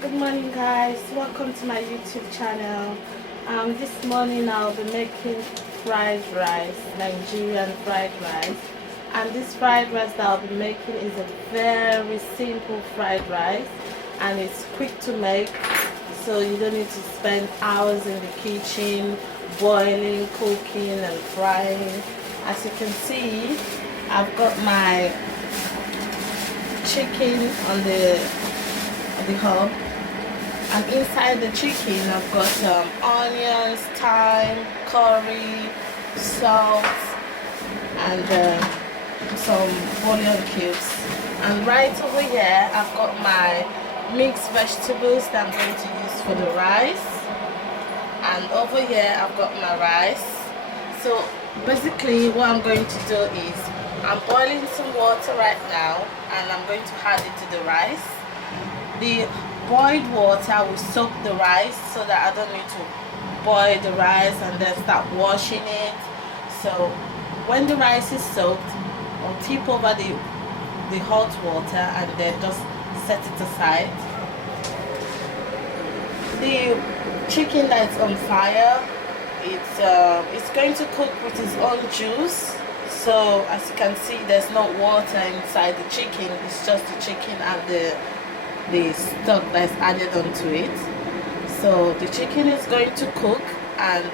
Good morning guys, welcome to my YouTube channel. This morning I'll be making fried rice, Nigerian fried rice, and this fried rice that I'll be making is a very simple fried rice and it's quick to make, so you don't need to spend hours in the kitchen boiling, cooking and frying. As you can see, I've got my chicken on the hob, and inside the chicken I've got onions, thyme, curry, salt and some bouillon cubes. And right over here I've got my mixed vegetables that I'm going to use for the rice, and over here I've got my rice. So basically what I'm going to do is I'm boiling some water right now and I'm going to add it to the rice. The boiled water will soak the rice so that I don't need to boil the rice and then start washing it. So when the rice is soaked, I'll tip over the hot water and then just set it aside. The chicken that's on fire, it's going to cook with its own juice. So as you can see, there's no water inside the chicken, it's just the chicken and the stock that's added onto it. So the chicken is going to cook, and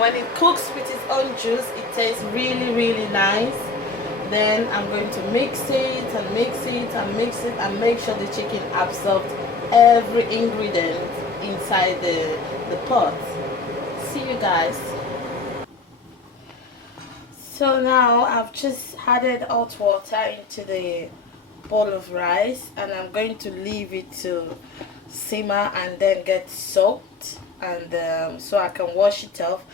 when it cooks with its own juice, it tastes really nice. Then I'm going to mix it and mix it and mix it and make sure the chicken absorbs every ingredient inside the pot. See you guys. So now I've just added hot water into the bowl of rice and I'm going to leave it to simmer and then get soaked, and so I can wash it off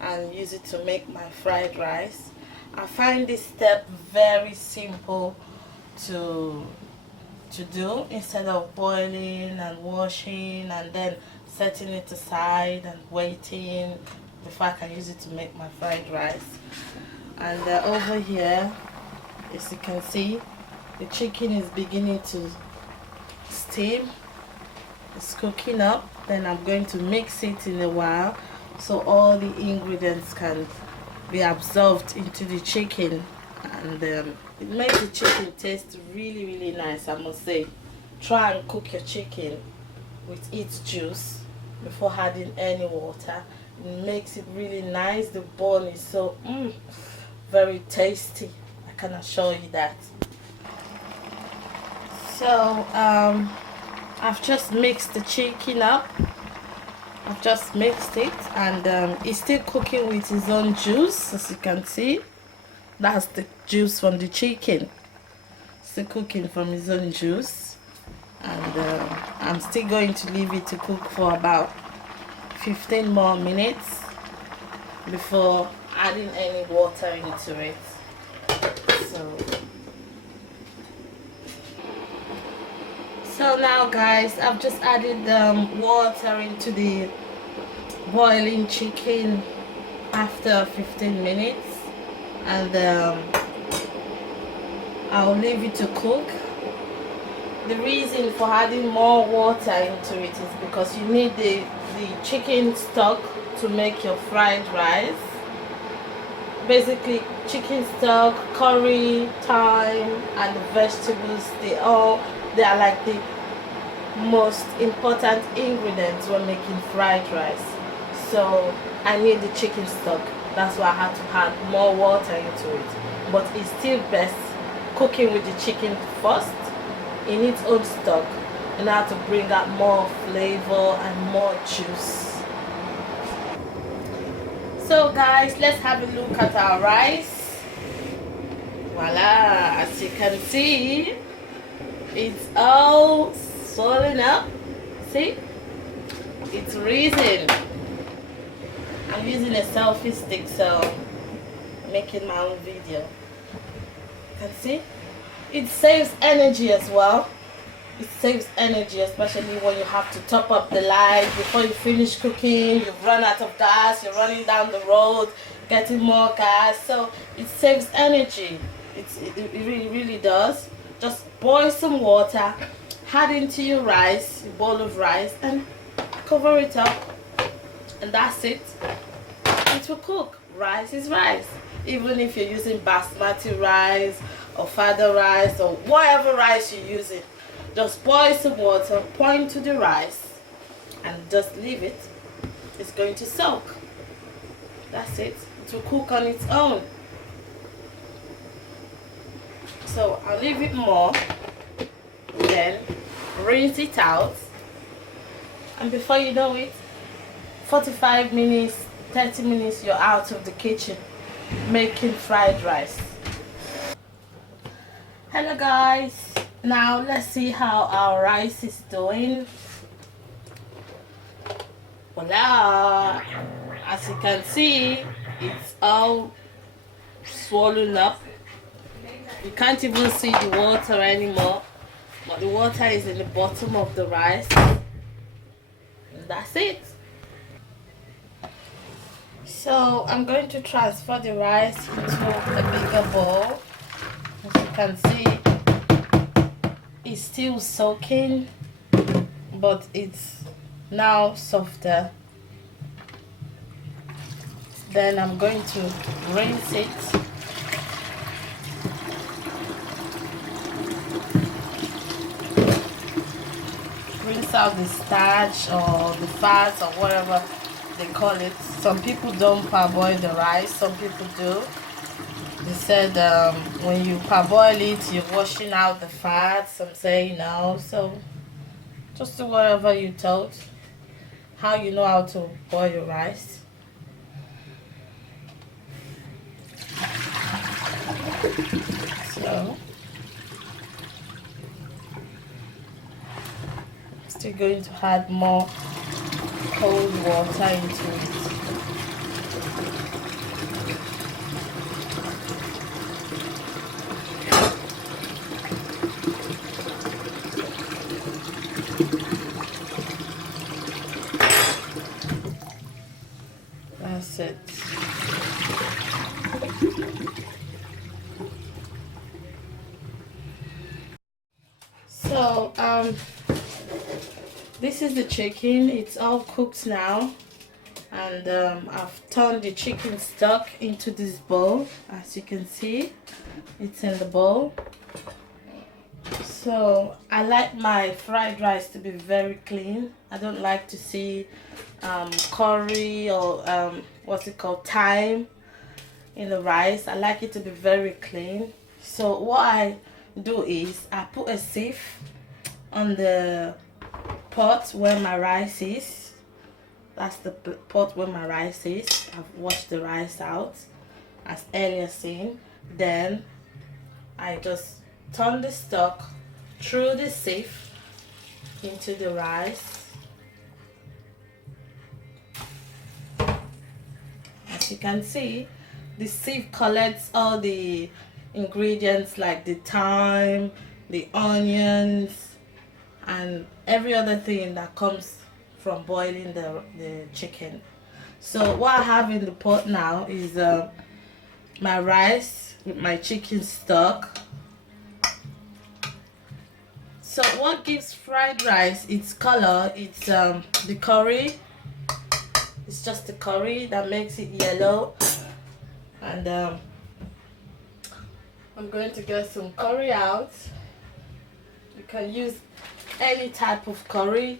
and use it to make my fried rice. I find this step very simple to do. Instead of boiling and washing and then setting it aside and waiting before I can use it to make my fried rice. And over here, as you can see, the chicken is beginning to steam. It's cooking up. Then I'm going to mix it in a while so all the ingredients can be absorbed into the chicken, and it makes the chicken taste really nice, I must say. Try and cook your chicken with its juice before adding any water. It makes it really nice. The bone is so very tasty, I can assure you that. So I've just mixed the chicken up. I've just mixed it, and it's still cooking with its own juice. As you can see, that's the juice from the chicken. Still cooking from its own juice, and I'm still going to leave it to cook for about 15 more minutes before adding any water into it. So now guys, I've just added water into the boiling chicken after 15 minutes, and I'll leave it to cook. The reason for adding more water into it is because you need the chicken stock to make your fried rice. Basically, chicken stock, curry, thyme and the vegetables, they are like the most important ingredients when making fried rice. So I need the chicken stock. That's why I had to add more water into it. But it's still best cooking with the chicken first in its own stock in order to bring out more flavor and more juice. So guys, let's have a look at our rice. Voila, as you can see, it's all swollen up. See, it's risen. I'm using a selfie stick, so I'm making my own video. You can see it saves energy as well. It saves energy, especially when you have to top up the light before you finish cooking. You've run out of gas, you're running down the road getting more gas, so it saves energy. It really does. Just boil some water, add into your rice, your bowl of rice, and cover it up, and that's it. It will cook. Rice is rice. Even if you're using basmati rice or fada rice or whatever rice you're using, just boil some water, pour into the rice, and just leave it. It's going to soak. That's it. It will cook on its own. So I'll leave it more, then rinse it out, and before you know it, 45 minutes, 30 minutes, you're out of the kitchen making fried rice. Hello guys, now let's see how our rice is doing. Voila! As you can see, it's all swollen up. You can't even see the water anymore, but the water is in the bottom of the rice, and that's it. So I'm going to transfer the rice into a bigger bowl. As you can see, it's still soaking, but it's now softer. Then I'm going to rinse it. Rinse out the starch or the fat or whatever they call it. Some people don't parboil the rice, some people do. They said when you parboil it, you're washing out the fat. Some say no. So just do whatever you taught, how you know how to boil your rice. So still going to add more cold water into it. That's it. So this is the chicken. It's all cooked now, and I've turned the chicken stock into this bowl. As you can see, it's in the bowl. So I like my fried rice to be very clean. I don't like to see curry or what's it called, thyme in the rice. I like it to be very clean. So what I do is I put a sieve on the pot where my rice is. That's the pot where my rice is. I've washed the rice out as earlier seen. Then I just turn the stock through the sieve into the rice. As you can see, the sieve collects all the ingredients like the thyme, the onions, and every other thing that comes from boiling the chicken. So what I have in the pot now is my rice with my chicken stock. So what gives fried rice its color? It's the curry. It's just the curry that makes it yellow. And I'm going to get some curry out. You can use any type of curry.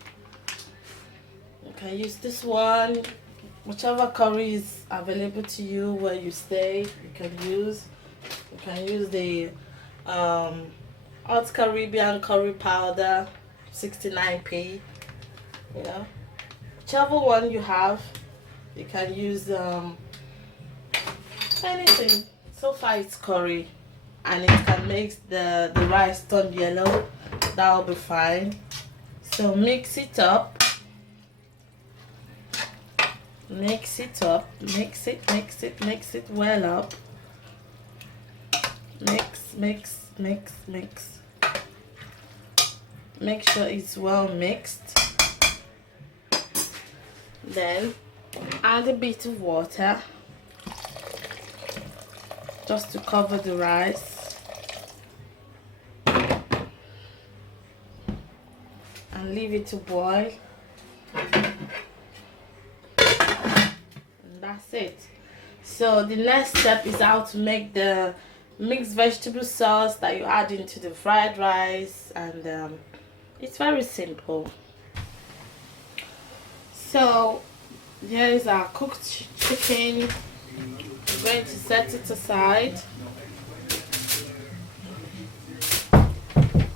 You can use this one, whichever curry is available to you where you stay. You can use the Hot Caribbean curry powder, 69p. You know, whichever one you have, you can use anything. So far it's curry, and it can make the rice turn yellow. That will be fine. So mix it up. Mix it up. Mix it well up. Mix. Make sure it's well mixed. Then add a bit of water just to cover the rice. and leave it to boil. And that's it. So the next step is how to make the mixed vegetable sauce that you add into the fried rice, and it's very simple. So here is our cooked chicken. I'm going to set it aside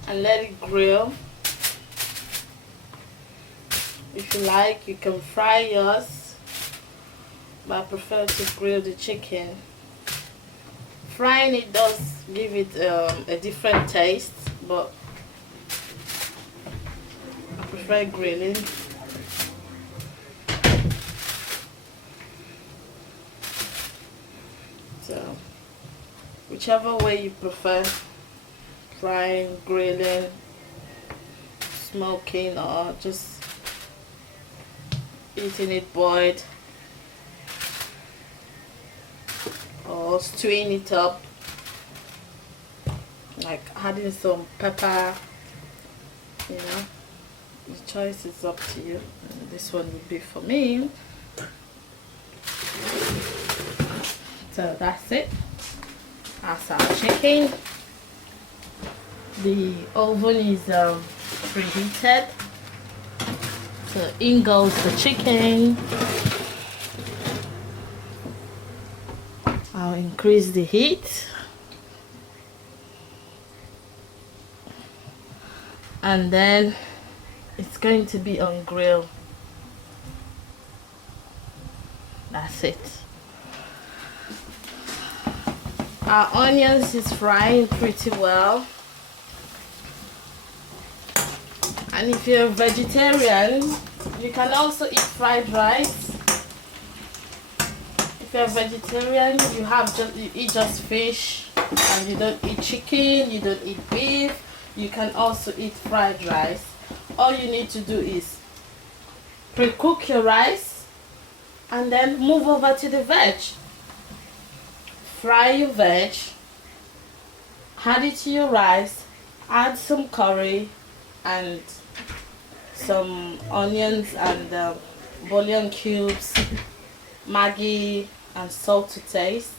and let it grill. If you like, you can fry yours, but I prefer to grill the chicken. Frying it does give it a different taste, but I prefer grilling. So whichever way you prefer, frying, grilling, smoking, or just eating it boiled, or stewing it up, like adding some pepper, you know, the choice is up to you. And this one would be for me. So that's it. That's our chicken. The oven is preheated. So in goes the chicken. I'll increase the heat. And then it's going to be on grill. That's it. Our onions is frying pretty well. And if you're a vegetarian, you can also eat fried rice. If you're a vegetarian, you eat just fish, and you don't eat chicken, you don't eat beef, you can also eat fried rice. All you need to do is pre-cook your rice and then move over to the veg. Fry your veg, add it to your rice, add some curry and some onions and bouillon cubes, Maggi and salt to taste.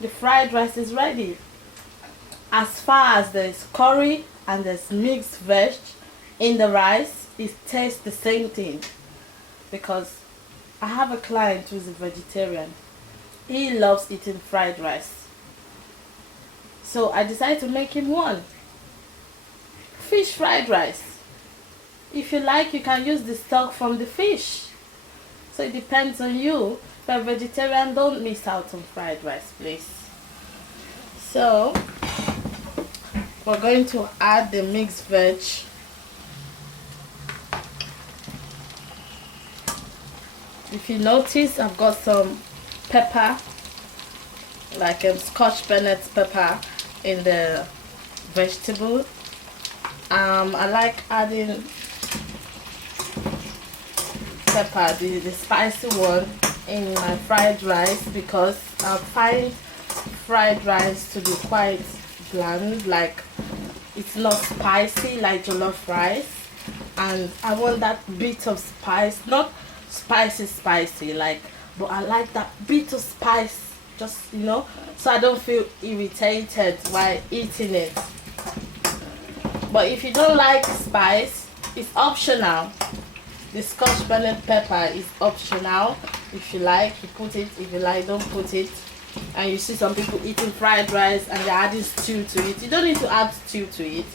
The fried rice is ready. As far as there's curry and there's mixed veg in the rice, it tastes the same thing. Because I have a client who's a vegetarian. He loves eating fried rice. So I decided to make him one. Fish fried rice. If you like, you can use the stock from the fish. So it depends on you. If you're a vegetarian, don't miss out on fried rice, please. So we're going to add the mixed veg. If you notice, I've got some pepper, like Scotch bonnet pepper in the vegetable. I like adding pepper, the spicy one, in my fried rice because I find fried rice to be quite bland, like it's not spicy like jollof rice, and I want that bit of spice, not spicy like, but I like that bit of spice, just, you know, so I don't feel irritated while eating it. But if you don't like spice, it's optional. The Scotch bonnet pepper is optional. If you like, you put it. If you like, don't put it. And you see some people eating fried rice and they're adding stew to it. You don't need to add stew to it.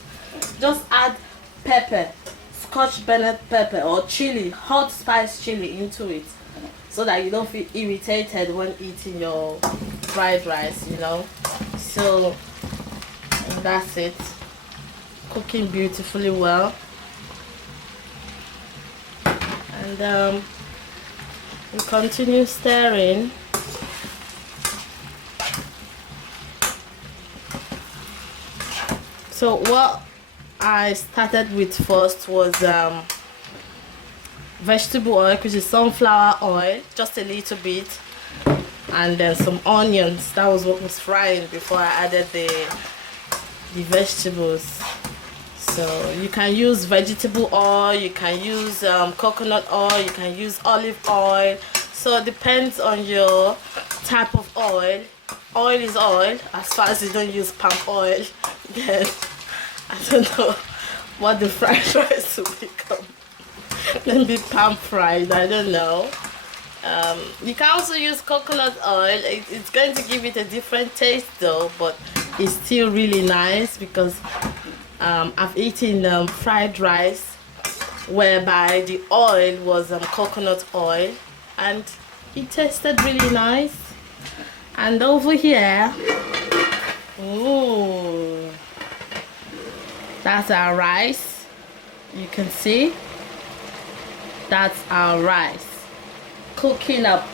Just add pepper, Scotch bonnet pepper or chili, hot spice chili into it, so that you don't feel irritated when eating your fried rice, you know. So that's it. Cooking beautifully well. And we continue stirring. So what I started with first was vegetable oil, which is sunflower oil, just a little bit, and then some onions. That was what was frying before I added the vegetables. So you can use vegetable oil, you can use coconut oil, you can use olive oil. So it depends on your type of oil. Oil is oil, as far as you don't use palm oil. Then I don't know what the fried rice will become. Maybe palm fried, I don't know. You can also use coconut oil. It's going to give it a different taste though, but it's still really nice because I've eaten fried rice whereby the oil was coconut oil and it tasted really nice. And over here, ooh, that's our rice. You can see that's our rice cooking up.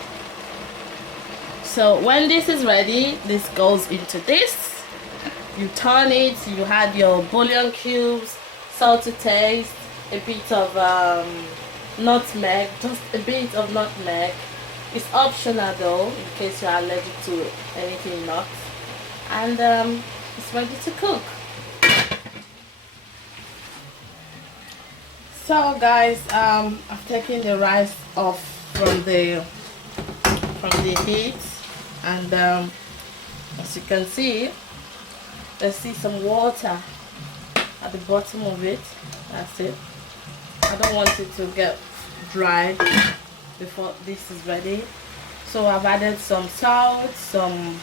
So when this is ready, this goes into this. You turn it, you add your bouillon cubes, salt to taste, a bit of nutmeg, just a bit of nutmeg. It's optional though, in case you're allergic to anything nuts. And it's ready to cook. So guys, I've taken the rice off from the heat, and as you can see, there's some water at the bottom of it. That's it. I don't want it to get dry before this is ready, so I've added some salt, some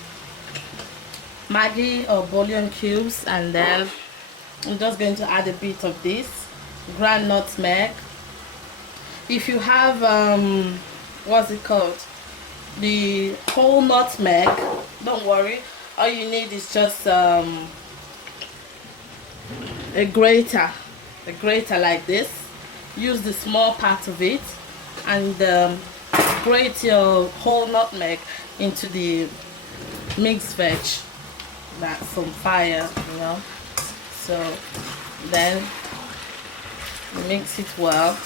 Maggi or bouillon cubes, and then I'm just going to add a bit of this ground nutmeg. If you have what's it called, the whole nutmeg, don't worry, all you need is just a grater like this. Use the small part of it and grate your whole nutmeg into the mixed veg. That's some fire, you know. So then mix it well.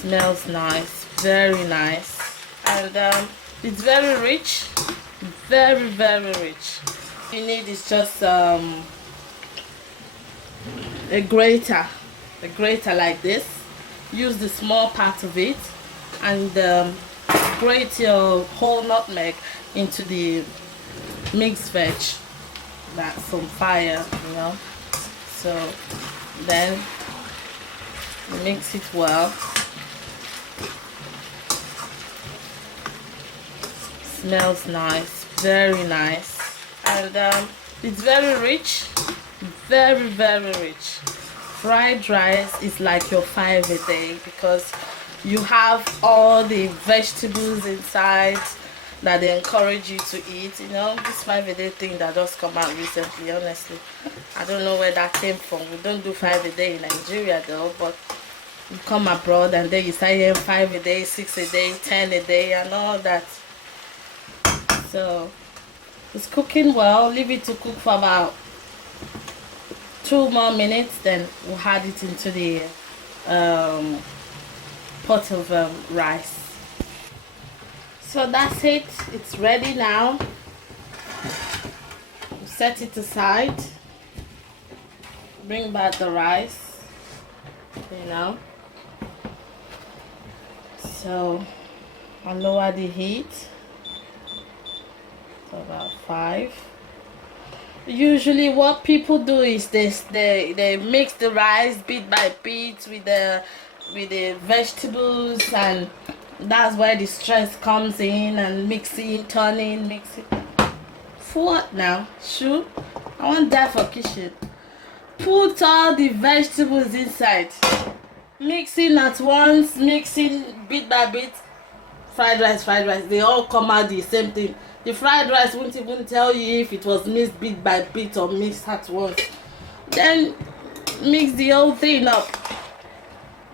Smells nice, very nice, and it's very rich, very rich. You need is just a grater like this. Use the small part of it and grate your whole nutmeg into the mixed veg. That's some fire, you know. So then mix it well. Smells nice, very nice, and it's very rich, very rich. Fried rice is like your 5 a day because you have all the vegetables inside that they encourage you to eat. You know, this 5 a day thing that just come out recently, honestly, I don't know where that came from. We don't do 5 a day in Nigeria though, but you come abroad and then you start hearing 5 a day, 6 a day, 10 a day and all that. So it's cooking well. Leave it to cook for about 2 more minutes, then we'll add it into the pot of rice. So that's it, it's ready now. Set it aside, bring back the rice, you know. So I'll lower the heat to about 5. Usually what people do is they mix the rice bit by bit with the vegetables, and that's where the stress comes in, and mixing, turning, mixing. For what now? Sure, I want that for kitchen. Put all the vegetables inside, mixing at once, mixing bit by bit. Fried rice, they all come out the same thing. The fried rice won't even tell you if it was mixed bit by bit or mixed at once. Then mix the whole thing up,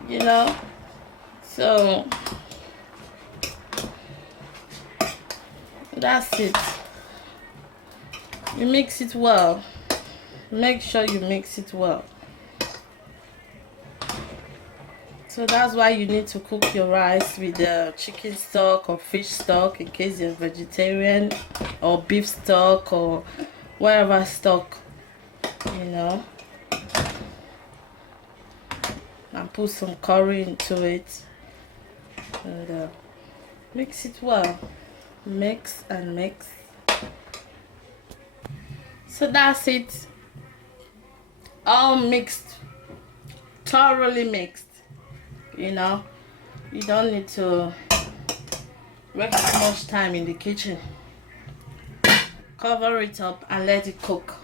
you know. So that's it. You mix it well. Make sure you mix it well. So that's why you need to cook your rice with chicken stock or fish stock in case you're vegetarian, or beef stock, or wherever stock, you know, and put some curry into it, and mix it well. Mix and mix. So that's it, all mixed, thoroughly mixed. You know, you don't need to waste too much time in the kitchen. Cover it up and let it cook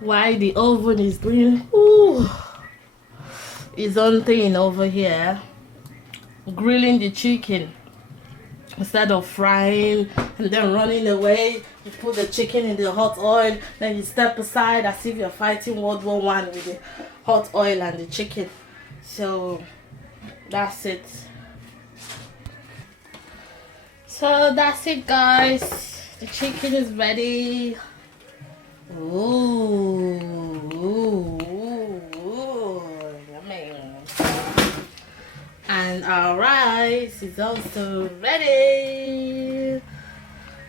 while the oven is doing its own thing over here, grilling the chicken. Instead of frying and then running away, you put the chicken in the hot oil, then you step aside as if you're fighting World War One with the hot oil and the chicken. So that's it. So that's it, guys. The chicken is ready. Ooh, yummy. And our rice is also ready.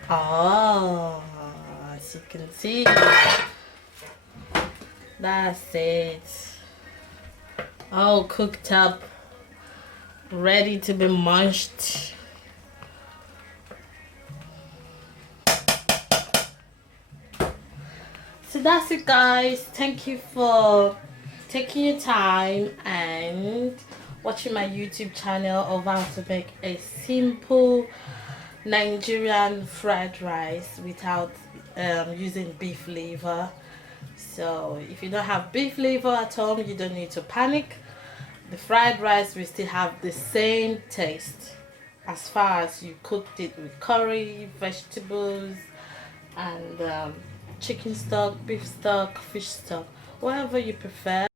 Oh, as you can see, that's it. All cooked up, ready to be munched. So that's it, guys. Thank you for taking your time and watching my YouTube channel of how to make a simple Nigerian fried rice without using beef liver. So if you don't have beef liver at home, you don't need to panic. The fried rice will still have the same taste as far as you cooked it with curry, vegetables, and chicken stock, beef stock, fish stock, whatever you prefer.